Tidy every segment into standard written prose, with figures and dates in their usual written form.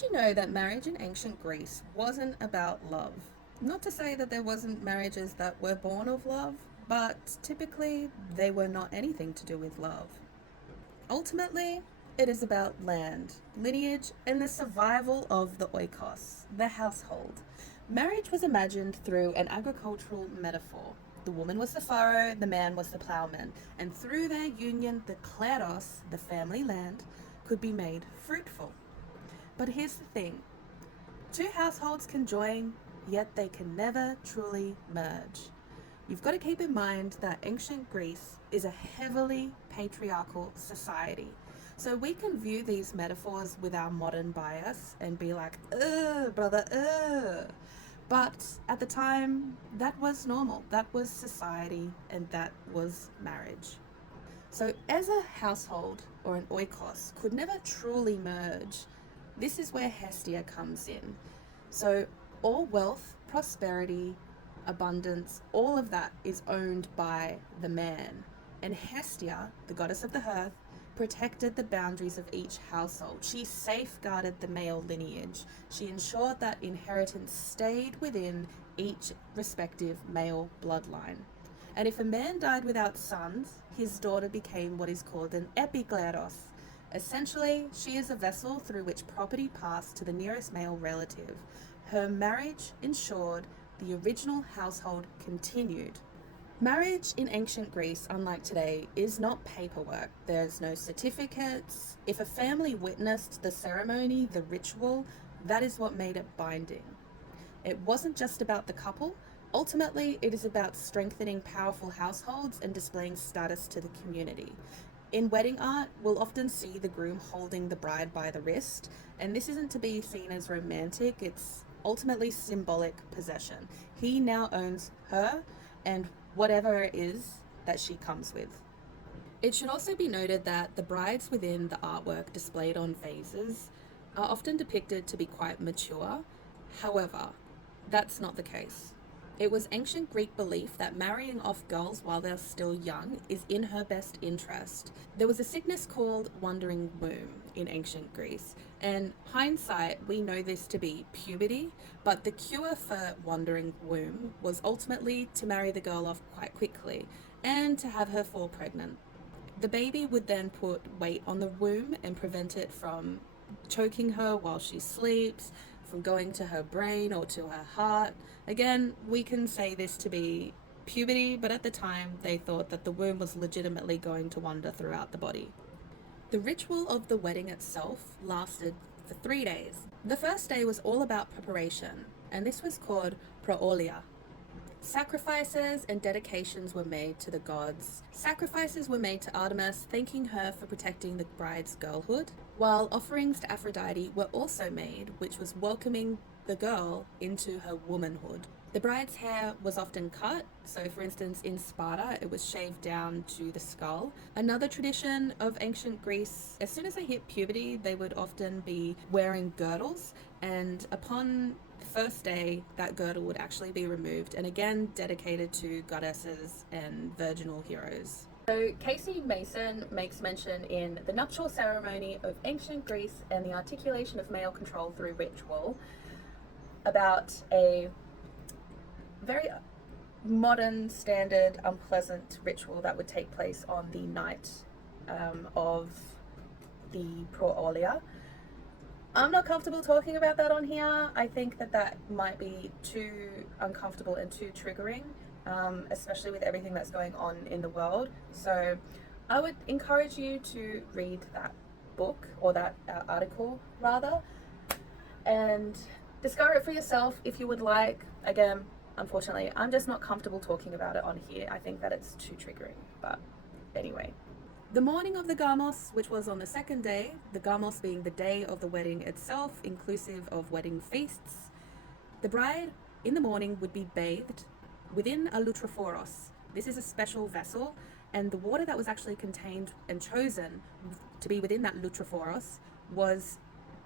Did you know that marriage in ancient Greece wasn't about love? Not to say that there wasn't marriages that were born of love, but typically they were not anything to do with love. Ultimately, it is about land, lineage, and the survival of the oikos, the household. Marriage was imagined through an agricultural metaphor. The woman was the furrow, the man was the plowman, and through their union, the kleros, the family land, could be made fruitful. But here's the thing, two households can join, yet they can never truly merge. You've got to keep in mind that ancient Greece is a heavily patriarchal society. So we can view these metaphors with our modern bias and be like, ugh, brother, ugh. But at the time, that was normal. That was society, and that was marriage. So as a household or an oikos could never truly merge, this is where Hestia comes in. So all wealth, prosperity, abundance, all of that is owned by the man. And Hestia, the goddess of the hearth, protected the boundaries of each household. She safeguarded the male lineage. She ensured that inheritance stayed within each respective male bloodline. And if a man died without sons, his daughter became what is called an epikleros. Essentially, she is a vessel through which property passed to the nearest male relative. Her marriage ensured the original household continued. Marriage in ancient Greece, unlike today, is not paperwork. There's no certificates. If a family witnessed the ceremony, the ritual, that is what made it binding. It wasn't just about the couple. Ultimately, it is about strengthening powerful households and displaying status to the community. In wedding art, we'll often see the groom holding the bride by the wrist, and this isn't to be seen as romantic, it's ultimately symbolic possession. He now owns her and whatever it is that she comes with. It should also be noted that the brides within the artwork displayed on vases are often depicted to be quite mature. However, that's not the case. It was ancient Greek belief that marrying off girls while they're still young is in her best interest. There was a sickness called wandering womb in ancient Greece, and hindsight, we know this to be puberty, but the cure for wandering womb was ultimately to marry the girl off quite quickly and to have her fall pregnant. The baby would then put weight on the womb and prevent it from choking her while she sleeps, from going to her brain or to her heart. Again, we can say this to be puberty, but at the time they thought that the womb was legitimately going to wander throughout the body. The ritual of the wedding itself lasted for 3 days. The first day was all about preparation, and this was called proolia. Sacrifices and dedications were made to the gods. Sacrifices were made to Artemis, thanking her for protecting the bride's girlhood, while offerings to Aphrodite were also made, which was welcoming the girl into her womanhood. The bride's hair was often cut, so for instance in Sparta it was shaved down to the skull. Another tradition of ancient Greece, as soon as they hit puberty, they would often be wearing girdles, and upon the first day that girdle would actually be removed, and again dedicated to goddesses and virginal heroes. So Casey Mason makes mention in The Nuptial Ceremony of Ancient Greece and the Articulation of Male Control Through Ritual about a very modern, standard, unpleasant ritual that would take place on the night of the proolia. I'm not comfortable talking about that on here. I think that that might be too uncomfortable and too triggering, especially with everything that's going on in the world. So I would encourage you to read that book, or that article rather, and discover it for yourself if you would like. Again, unfortunately, I'm just not comfortable talking about it on here. I think that it's too triggering, but anyway. The morning of the gamos, which was on the second day, the gamos being the day of the wedding itself, inclusive of wedding feasts, the bride in the morning would be bathed within a lutrophoros. This is a special vessel, and the water that was actually contained and chosen to be within that lutrophoros was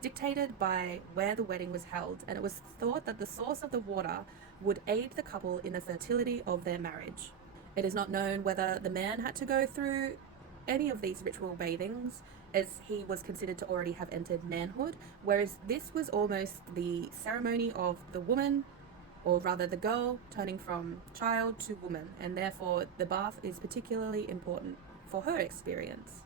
dictated by where the wedding was held, and it was thought that the source of the water would aid the couple in the fertility of their marriage. It is not known whether the man had to go through any of these ritual bathings, as he was considered to already have entered manhood, whereas this was almost the ceremony of the woman, or rather the girl, turning from child to woman, and therefore the bath is particularly important for her experience.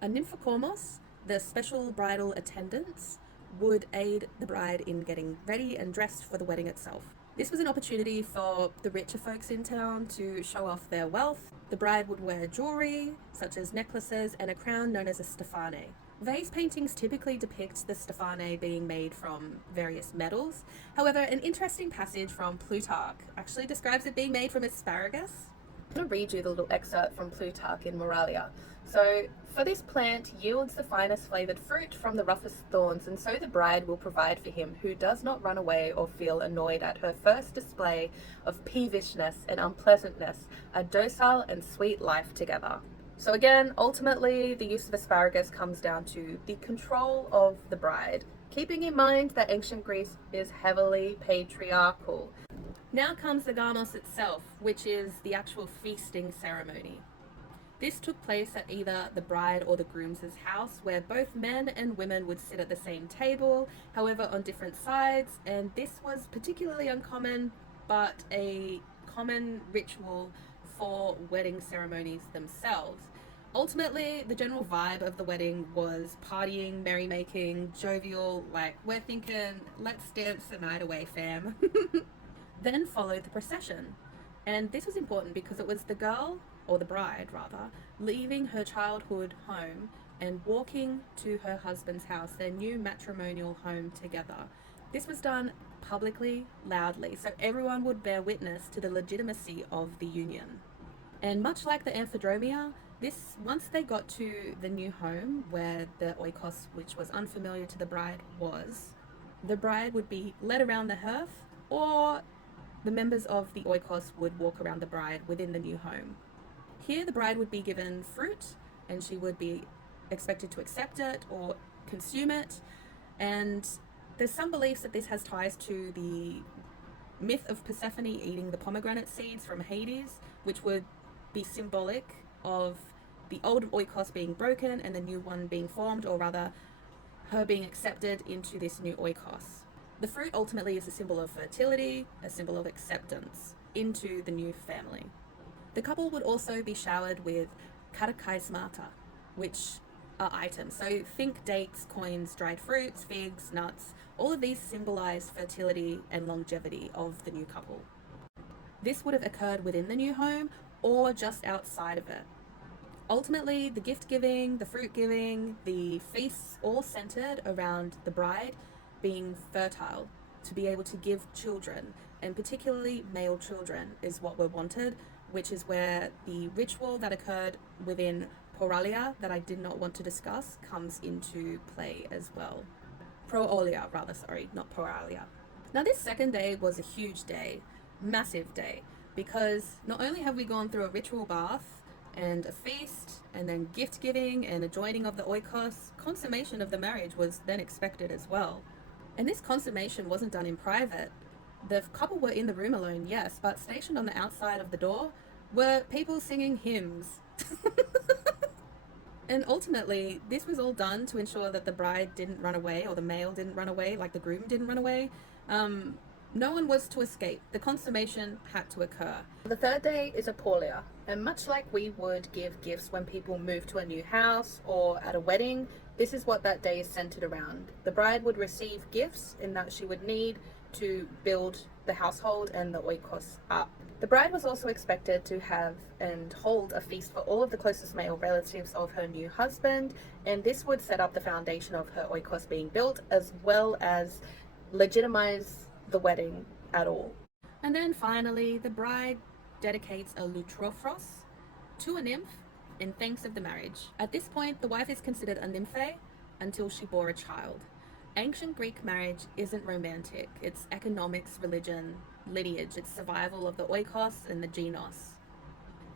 A nymphokormos, the special bridal attendants, would aid the bride in getting ready and dressed for the wedding itself. This was an opportunity for the richer folks in town to show off their wealth. The bride would wear jewelry, such as necklaces, and a crown known as a stefane. Vase paintings typically depict the stefane being made from various metals. However, an interesting passage from Plutarch actually describes it being made from asparagus. I'm going to read you the little excerpt from Plutarch in Moralia. So, for this plant yields the finest flavoured fruit from the roughest thorns, and so the bride will provide for him who does not run away or feel annoyed at her first display of peevishness and unpleasantness, a docile and sweet life together. So again, ultimately, the use of asparagus comes down to the control of the bride, keeping in mind that ancient Greece is heavily patriarchal. Now comes the gamos itself, which is the actual feasting ceremony. This took place at either the bride or the groom's house, where both men and women would sit at the same table, however on different sides, and this was particularly uncommon, but a common ritual for wedding ceremonies themselves. Ultimately, the general vibe of the wedding was partying, merrymaking, jovial, like we're thinking, let's dance the night away, fam. Then followed the procession. And this was important because it was the girl, or the bride rather, leaving her childhood home and walking to her husband's house, their new matrimonial home together. This was done publicly, loudly, so everyone would bear witness to the legitimacy of the union. And much like the amphidromia, once they got to the new home where the oikos, which was unfamiliar to the bride, was, the bride would be led around the hearth, or the members of the oikos would walk around the bride within the new home. Here the bride would be given fruit, and she would be expected to accept it or consume it, and there's some beliefs that this has ties to the myth of Persephone eating the pomegranate seeds from Hades, which would be symbolic of the old oikos being broken and the new one being formed, or rather her being accepted into this new oikos. The fruit ultimately is a symbol of fertility, a symbol of acceptance into the new family. The couple would also be showered with katakaismata, which are items. So think dates, coins, dried fruits, figs, nuts. All of these symbolize fertility and longevity of the new couple. This would have occurred within the new home or just outside of it. Ultimately, the gift giving, the fruit giving, the feasts all centered around the bride being fertile to be able to give children, and particularly male children is what were wanted, which is where the ritual that occurred within Poralia that I did not want to discuss comes into play as well. Proolia, rather, sorry, not Poralia. Now this second day was a huge day, massive day, because not only have we gone through a ritual bath and a feast and then gift giving and a joining of the oikos, consummation of the marriage was then expected as well. And this consummation wasn't done in private. The couple were in the room alone, yes, but stationed on the outside of the door were people singing hymns. And ultimately, this was all done to ensure that the bride didn't run away, or the male didn't run away, like the groom didn't run away. No one was to escape. The consummation had to occur. The third day is Apolia, and much like we would give gifts when people move to a new house or at a wedding, this is what that day is centered around. The bride would receive gifts in that she would need to build the household and the oikos up. The bride was also expected to have and hold a feast for all of the closest male relatives of her new husband, and this would set up the foundation of her oikos being built, as well as legitimize the wedding at all. And then finally, the bride dedicates a lutrophros to a nymph in thanks of the marriage. At this point, the wife is considered a nymphe until she bore a child. Ancient Greek marriage isn't romantic. It's economics, religion, lineage. It's survival of the oikos and the genos.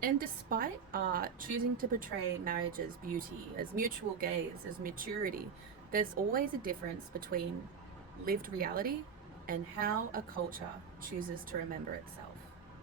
And despite art choosing to portray marriage as beauty, as mutual gaze, as maturity, there's always a difference between lived reality and how a culture chooses to remember itself.